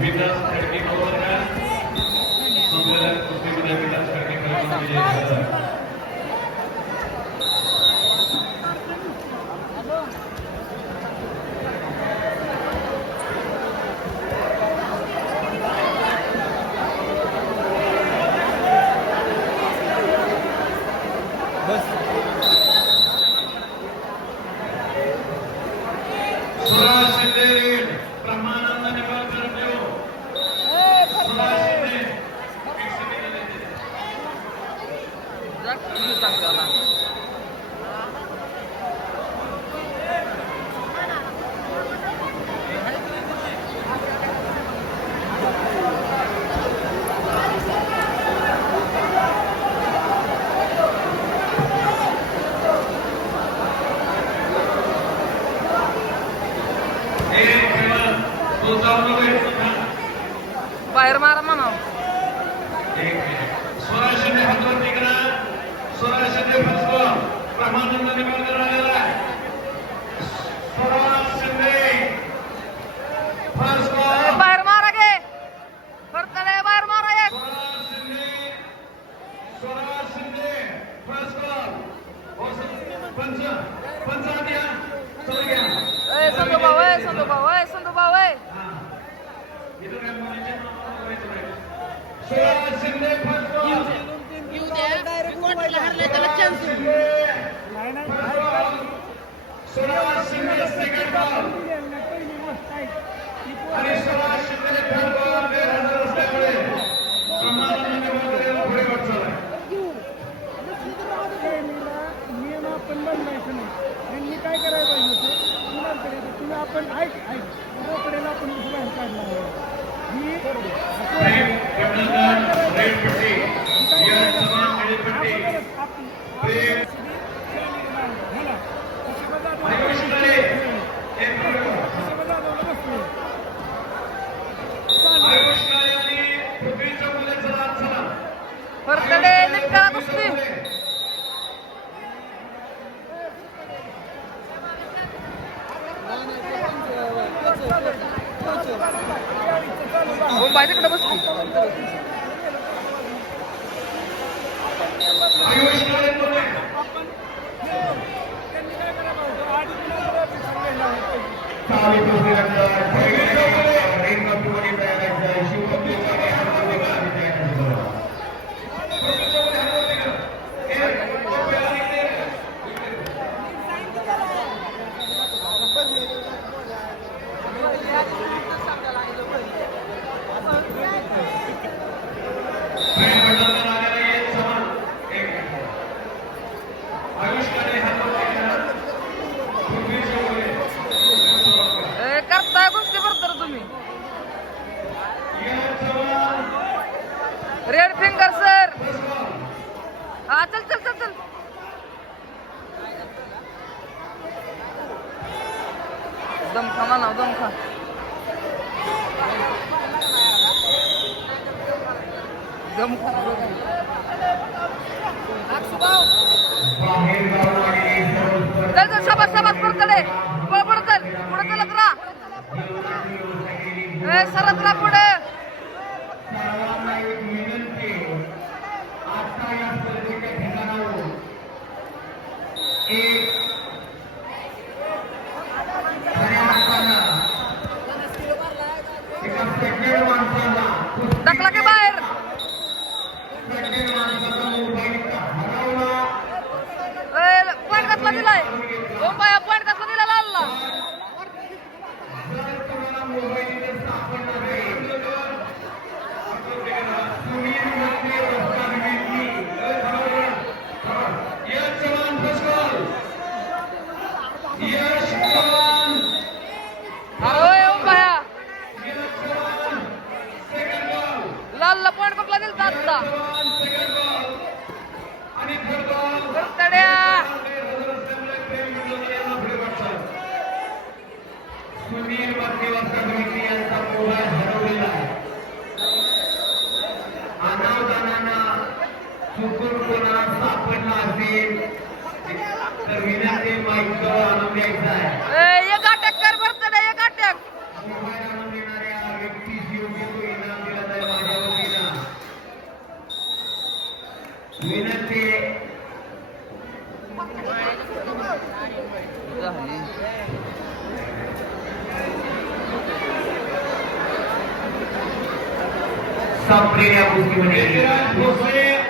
विकास खडके पवार संमेलन कुस्तीमध्ये विकास खडके कार्यक्रम विजयी झाला. बाहेर मारा म्हणा. स्वराज शिंदे हातवरती करा. स्वराज शिंदे फसलो ब्रह्मानंद निंबाळकर आलेला आहे. स्वराज शिंदे फसलो बाहेर मारा गे. फरतडे बाहेर मारा एक. स्वराज शिंदे फसलो पंच पंच आधी चल घ्या. ए संधू भाऊ, ए संधू भाऊ, ए संधू भाऊ, ए इथं काय मुलीचे स्वराज शिंदे फसलो स्वराज शिंदे सेकंड बॉल आणि स्वराज शिंदे थर्ड बॉल गैरहजर असल्यामुळे ब्रह्मानंद निंबाळकर पुढे वाटचाल आहे. नियम आपण बनवायचं नाही. यांनी काय करायला पाहिजे होतं, मुलांकडे तुम्ही आपण ऐक पडेल आपण बाहेर काढला ही रेड पट्टी या समान रेड पट्टी आयुष करे आयुष करे आणि पृथ्वीच्या मुलाचा राज झाला. फरतडे निघा कुस्ती. बाय तिकडे बसली. आयुष करे बोले ताली बसली लागतात. रेन कपडे तयार आहेत. शिवकपडेचा हातमध्ये गाडी तयार आहे. पृथ्वीच्या मुले हातवरती करा. करताय गोष्टी बरोबर तुम्ही. Red finger sir. हा चल चल चल चल. दमखा म्हणा दमखा. दमखा चल चल शाबास शाबास फरतडे पुढे चल पुढे चलत राहा. ए सरत राहा पुढे. टाकला की बाहेर. पॉईंट कसला दिलाय. पॉईंट कसला दिला लालला. लालला पॉईंट कसला दिलता आता. फरतड्या सुनील बाकीवासकर समिती यांचा मोबाईल हरवलेला आहे. अनावधानानं चुकून कोणा सापडला असेल तर विनंती माईक आणून द्यायचा आहे. एक अटॅक कर फरतड्या. एक अटॅक मोबाईल आणून देणाऱ्या व्यक्तीस विनंती संपलेल्या गोष्टीमध्ये